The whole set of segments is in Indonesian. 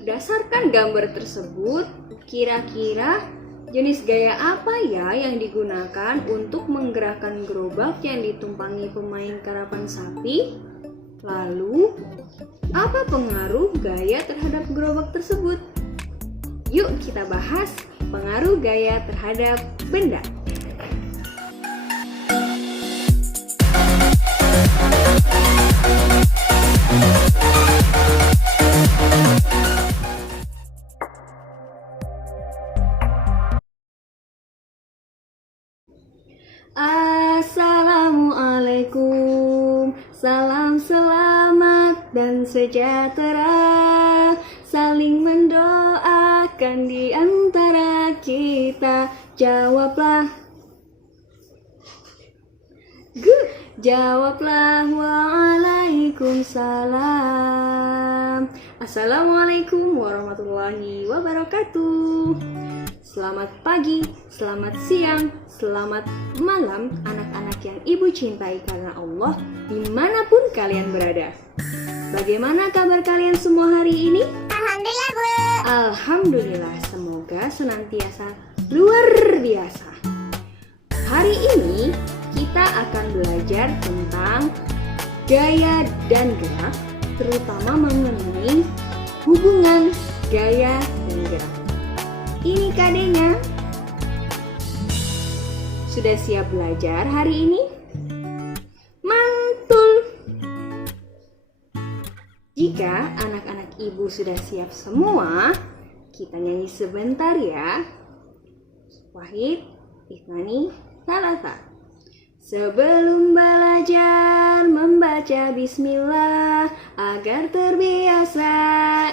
berdasarkan gambar tersebut, kira-kira jenis gaya apa ya yang digunakan untuk menggerakkan gerobak yang ditumpangi pemain karapan sapi? Lalu, apa pengaruh gaya terhadap gerobak tersebut? Yuk kita bahas pengaruh gaya terhadap benda. Assalamualaikum, salam selamat dan sejahtera, saling mendoakan di antara kita. Jawablah, jawablah waalaikumsalam. Assalamualaikum warahmatullahi wabarakatuh. Selamat pagi, selamat siang, selamat malam anak-anak yang ibu cintai karena Allah dimanapun kalian berada. Bagaimana kabar kalian semua hari ini? Alhamdulillah, Bu. Alhamdulillah, semoga senantiasa luar biasa. Hari ini kita akan belajar tentang gaya dan gerak, terutama mengenai hubungan gaya dan gerak. Ini kadenya. Sudah siap belajar hari ini? Mantul! Jika anak-anak ibu sudah siap semua, kita nyanyi sebentar ya. Wahid, Ifnani, Salasa. Sebelum belajar membaca bismillah, agar terbiasa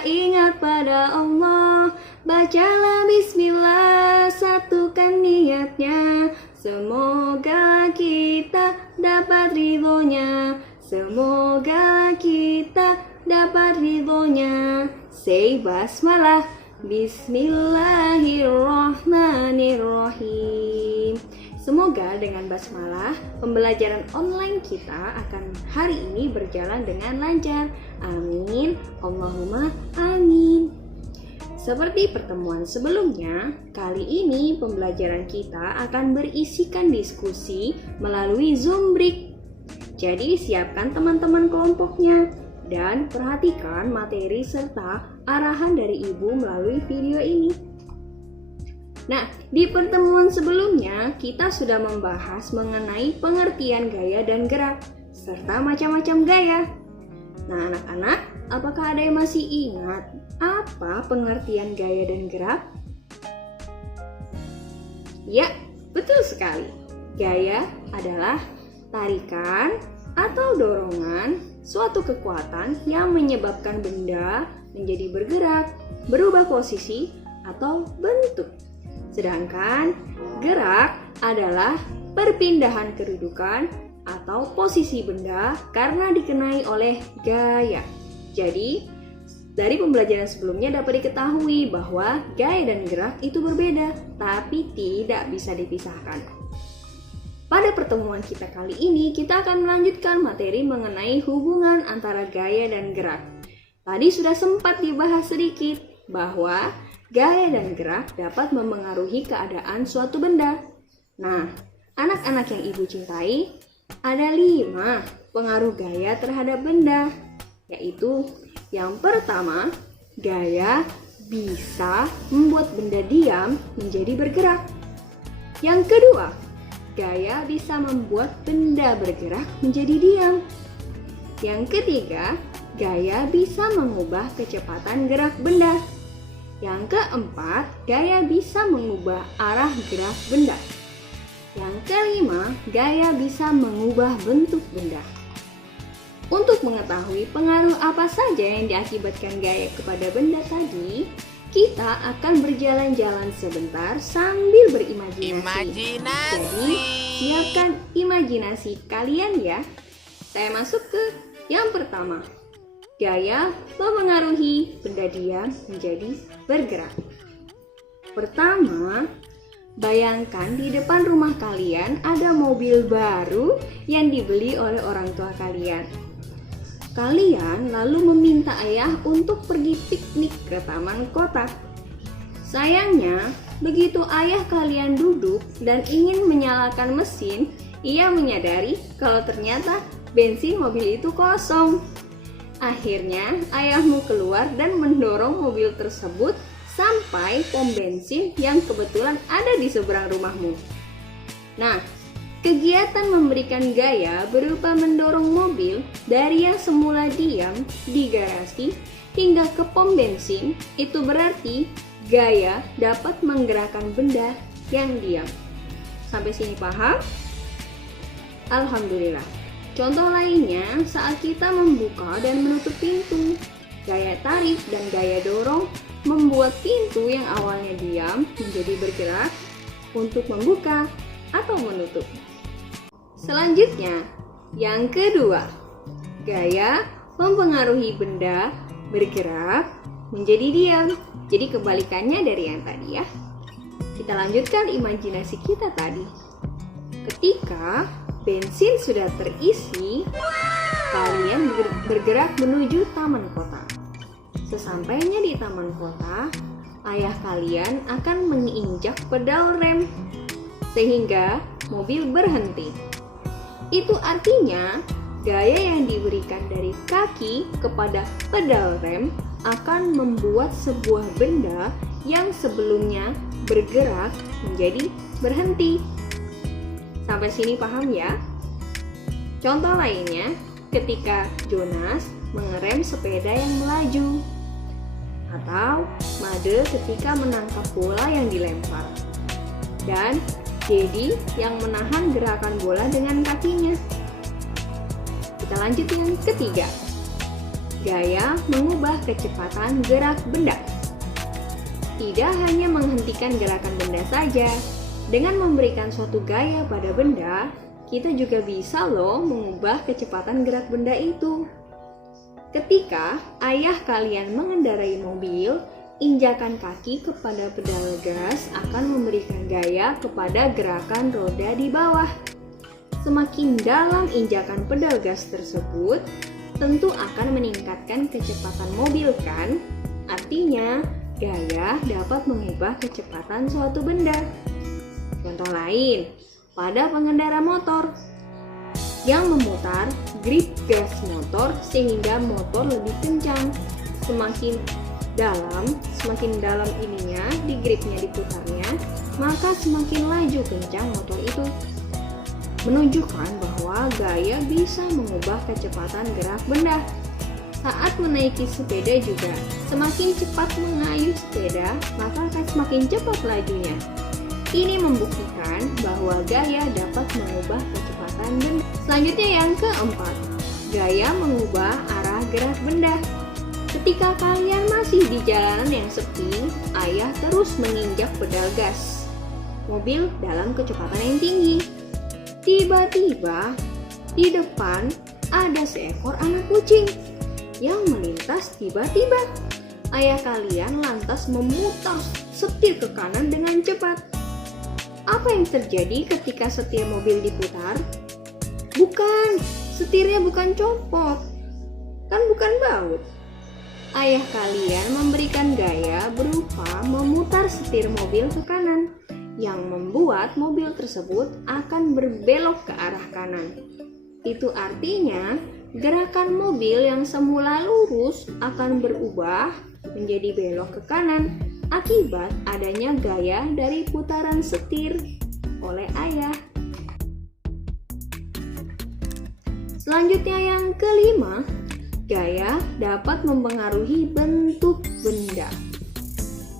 ingat pada Allah. Bacalah bismillah, satukan niatnya, semoga kita dapat ridhonya. Semoga kita dapat ridhonya. Say basmalah, bismillahirrahmanirrahim. Semoga dengan basmalah, pembelajaran online kita akan hari ini berjalan dengan lancar. Amin. Allahumma amin. Seperti pertemuan sebelumnya, kali ini pembelajaran kita akan berisikan diskusi melalui Zoom Break. Jadi siapkan teman-teman kelompoknya dan perhatikan materi serta arahan dari ibu melalui video ini. Nah, di pertemuan sebelumnya kita sudah membahas mengenai pengertian gaya dan gerak, serta macam-macam gaya. Nah, anak-anak, apakah ada yang masih ingat apa pengertian gaya dan gerak? Ya, betul sekali. Gaya adalah tarikan atau dorongan suatu kekuatan yang menyebabkan benda menjadi bergerak, berubah posisi, atau bentuk. Sedangkan gerak adalah perpindahan kedudukan atau posisi benda karena dikenai oleh gaya. Jadi, dari pembelajaran sebelumnya dapat diketahui bahwa gaya dan gerak itu berbeda, tapi tidak bisa dipisahkan. Pada pertemuan kita kali ini, kita akan melanjutkan materi mengenai hubungan antara gaya dan gerak. Tadi sudah sempat dibahas sedikit bahwa gaya dan gerak dapat memengaruhi keadaan suatu benda. Nah, anak-anak yang ibu cintai, ada 5 pengaruh gaya terhadap benda, yaitu yang pertama, gaya bisa membuat benda diam menjadi bergerak. Yang kedua, gaya bisa membuat benda bergerak menjadi diam. Yang ketiga, gaya bisa mengubah kecepatan gerak benda. Yang keempat, gaya bisa mengubah arah gerak benda. Yang kelima, gaya bisa mengubah bentuk benda. Untuk mengetahui pengaruh apa saja yang diakibatkan gaya kepada benda tadi, kita akan berjalan-jalan sebentar sambil berimajinasi. Jadi, siapkan imajinasi kalian ya. Saya masuk ke yang pertama. Gaya memengaruhi benda diam menjadi bergerak. Pertama, bayangkan di depan rumah kalian ada mobil baru yang dibeli oleh orang tua kalian. Kalian lalu meminta ayah untuk pergi piknik ke taman kota. Sayangnya, begitu ayah kalian duduk dan ingin menyalakan mesin, ia menyadari kalau ternyata bensin mobil itu kosong. Akhirnya, ayahmu keluar dan mendorong mobil tersebut sampai pom bensin yang kebetulan ada di seberang rumahmu. Nah, kegiatan memberikan gaya berupa mendorong mobil dari yang semula diam di garasi hingga ke pom bensin, itu berarti gaya dapat menggerakkan benda yang diam. Sampai sini paham? Alhamdulillah. Contoh lainnya saat kita membuka dan menutup pintu. Gaya tarik dan gaya dorong membuat pintu yang awalnya diam menjadi bergerak untuk membuka atau menutup. Selanjutnya, yang kedua, gaya mempengaruhi benda bergerak menjadi diam. Jadi kebalikannya dari yang tadi ya. Kita lanjutkan imajinasi kita tadi. Ketika bensin sudah terisi, kalian bergerak menuju taman kota. Sesampainya di taman kota, ayah kalian akan menginjak pedal rem sehingga mobil berhenti. Itu artinya gaya yang diberikan dari kaki kepada pedal rem akan membuat sebuah benda yang sebelumnya bergerak menjadi berhenti. Sampai sini paham ya? Contoh lainnya, ketika Jonas mengerem sepeda yang melaju, atau Made ketika menangkap bola yang dilempar, dan Dedi yang menahan gerakan bola dengan kakinya. Kita lanjut yang ketiga. Gaya mengubah kecepatan gerak benda. Tidak hanya menghentikan gerakan benda saja, dengan memberikan suatu gaya pada benda, kita juga bisa loh mengubah kecepatan gerak benda itu. Ketika ayah kalian mengendarai mobil, injakan kaki kepada pedal gas akan memberikan gaya kepada gerakan roda di bawah. Semakin dalam injakan pedal gas tersebut, tentu akan meningkatkan kecepatan mobil kan? Artinya, gaya dapat mengubah kecepatan suatu benda. Contoh lain, pada pengendara motor yang memutar grip gas motor sehingga motor lebih kencang. Semakin dalam ininya, di gripnya diputarnya, maka semakin laju kencang motor itu. Menunjukkan bahwa gaya bisa mengubah kecepatan gerak benda. Saat menaiki sepeda juga, semakin cepat mengayuh sepeda, maka akan semakin cepat lajunya. Ini membuktikan bahwa gaya dapat mengubah kecepatan benda. Selanjutnya yang keempat, gaya mengubah arah gerak benda. Ketika kalian masih di jalanan yang sepi, ayah terus menginjak pedal gas mobil dalam kecepatan yang tinggi. Tiba-tiba di depan ada seekor anak kucing yang melintas tiba-tiba. Ayah kalian lantas memutar setir ke kanan dengan cepat. Apa yang terjadi ketika setir mobil diputar? Setirnya bukan copot, kan bukan baut. Ayah kalian memberikan gaya berupa memutar setir mobil ke kanan, yang membuat mobil tersebut akan berbelok ke arah kanan. Itu artinya gerakan mobil yang semula lurus akan berubah menjadi belok ke kanan akibat adanya gaya dari putaran setir oleh ayah. Selanjutnya yang kelima, gaya dapat mempengaruhi bentuk benda.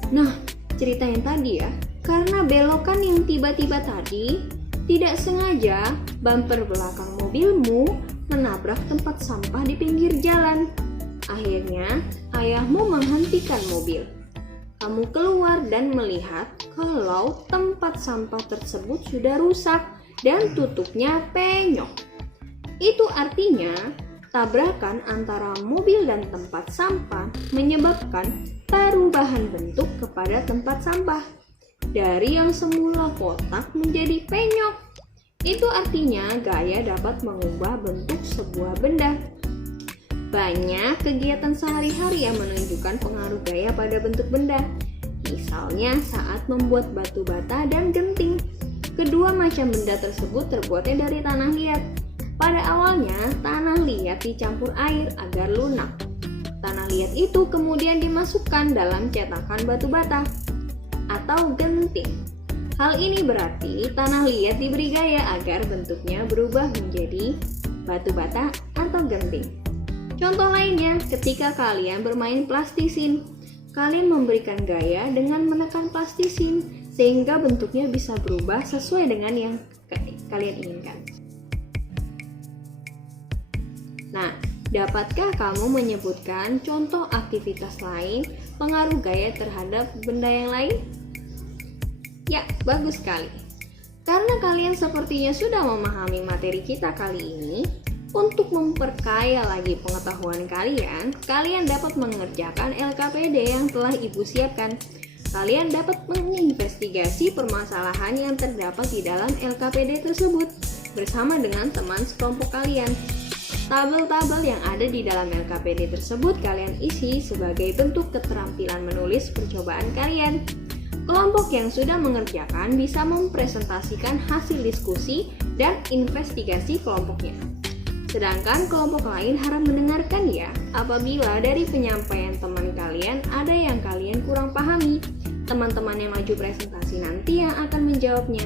Nah, cerita yang tadi ya, karena belokan yang tiba-tiba tadi, tidak sengaja bumper belakang mobilmu menabrak tempat sampah di pinggir jalan. Akhirnya, ayahmu menghentikan mobil. Kamu keluar dan melihat kalau tempat sampah tersebut sudah rusak dan tutupnya penyok. Itu artinya tabrakan antara mobil dan tempat sampah menyebabkan perubahan bentuk kepada tempat sampah. Dari yang semula kotak menjadi penyok. Itu artinya gaya dapat mengubah bentuk sebuah benda. Banyak kegiatan sehari-hari yang menunjukkan pengaruh gaya pada bentuk benda. Misalnya saat membuat batu bata dan genting. Kedua macam benda tersebut terbuatnya dari tanah liat. Pada awalnya, tanah liat dicampur air agar lunak. Tanah liat itu kemudian dimasukkan dalam cetakan batu bata atau genting. Hal ini berarti tanah liat diberi gaya agar bentuknya berubah menjadi batu bata atau genting. Contoh lainnya, ketika kalian bermain plastisin, kalian memberikan gaya dengan menekan plastisin sehingga bentuknya bisa berubah sesuai dengan yang kalian inginkan. Nah, dapatkah kamu menyebutkan contoh aktivitas lain pengaruh gaya terhadap benda yang lain? Ya, bagus sekali. Karena kalian sepertinya sudah memahami materi kita kali ini, untuk memperkaya lagi pengetahuan kalian, kalian dapat mengerjakan LKPD yang telah Ibu siapkan. Kalian dapat menginvestigasi permasalahan yang terdapat di dalam LKPD tersebut bersama dengan teman sekelompok kalian. Tabel-tabel yang ada di dalam LKPD tersebut kalian isi sebagai bentuk keterampilan menulis percobaan kalian. Kelompok yang sudah mengerjakan bisa mempresentasikan hasil diskusi dan investigasi kelompoknya. Sedangkan kelompok lain harap mendengarkan ya, apabila dari penyampaian teman kalian ada yang kalian kurang pahami. Teman-teman yang maju presentasi nanti yang akan menjawabnya.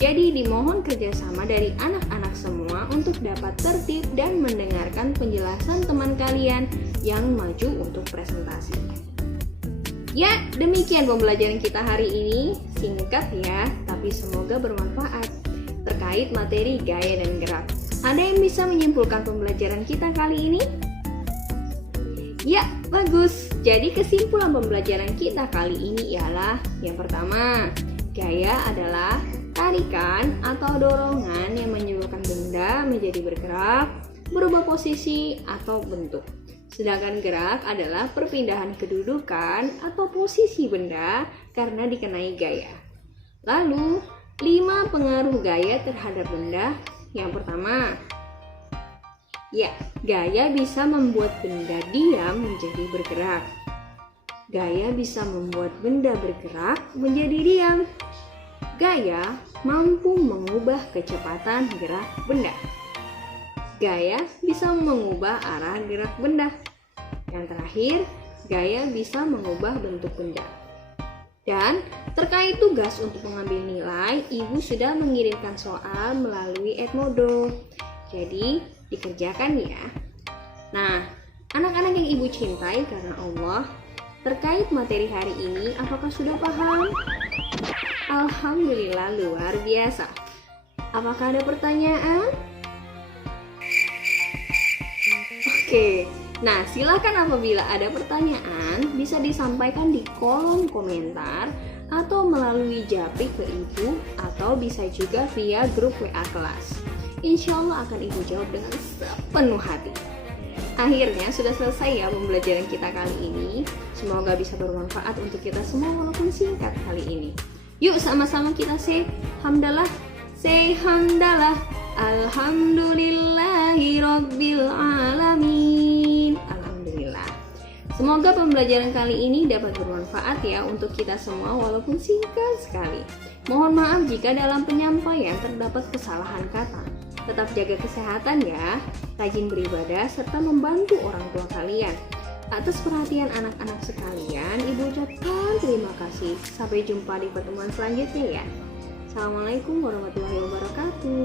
Jadi dimohon kerjasama dari anak-anak semua untuk dapat tertib dan mendengarkan penjelasan teman kalian yang maju untuk presentasi. Ya, demikian pembelajaran kita hari ini. Singkat ya, tapi semoga bermanfaat terkait materi gaya dan gerak. Ada yang bisa menyimpulkan pembelajaran kita kali ini? Ya, bagus. Jadi kesimpulan pembelajaran kita kali ini ialah yang pertama, gaya adalah tarikan atau dorongan yang menyebabkan benda menjadi bergerak, berubah posisi atau bentuk. Sedangkan gerak adalah perpindahan kedudukan atau posisi benda karena dikenai gaya. Lalu, 5 pengaruh gaya terhadap benda. Yang pertama, ya, gaya bisa membuat benda diam menjadi bergerak. Gaya bisa membuat benda bergerak menjadi diam. Gaya mampu mengubah kecepatan gerak benda. Gaya bisa mengubah arah gerak benda. Yang terakhir, gaya bisa mengubah bentuk benda. Dan terkait tugas untuk mengambil nilai, Ibu sudah mengirimkan soal melalui Edmodo. Jadi, dikerjakan ya. Nah, anak-anak yang Ibu cintai karena Allah, terkait materi hari ini, apakah sudah paham? Alhamdulillah, luar biasa. Apakah ada pertanyaan? Oke. Nah, silakan apabila ada pertanyaan bisa disampaikan di kolom komentar atau melalui japri ke Ibu atau bisa juga via grup WA kelas. Insya Allah akan Ibu jawab dengan sepenuh hati. Akhirnya sudah selesai ya pembelajaran kita kali ini. Semoga bisa bermanfaat untuk kita semua walaupun singkat kali ini. Yuk sama-sama kita say hamdalah. Say hamdalah. Alhamdulillahi Rabbil Alamin. Alhamdulillah. Semoga pembelajaran kali ini dapat bermanfaat ya untuk kita semua walaupun singkat sekali. Mohon maaf jika dalam penyampaian terdapat kesalahan kata. Tetap jaga kesehatan ya, rajin beribadah serta membantu orang tua kalian. Atas perhatian anak-anak sekalian, Ibu ucapkan terima kasih. Sampai jumpa di pertemuan selanjutnya ya. Assalamualaikum warahmatullahi wabarakatuh.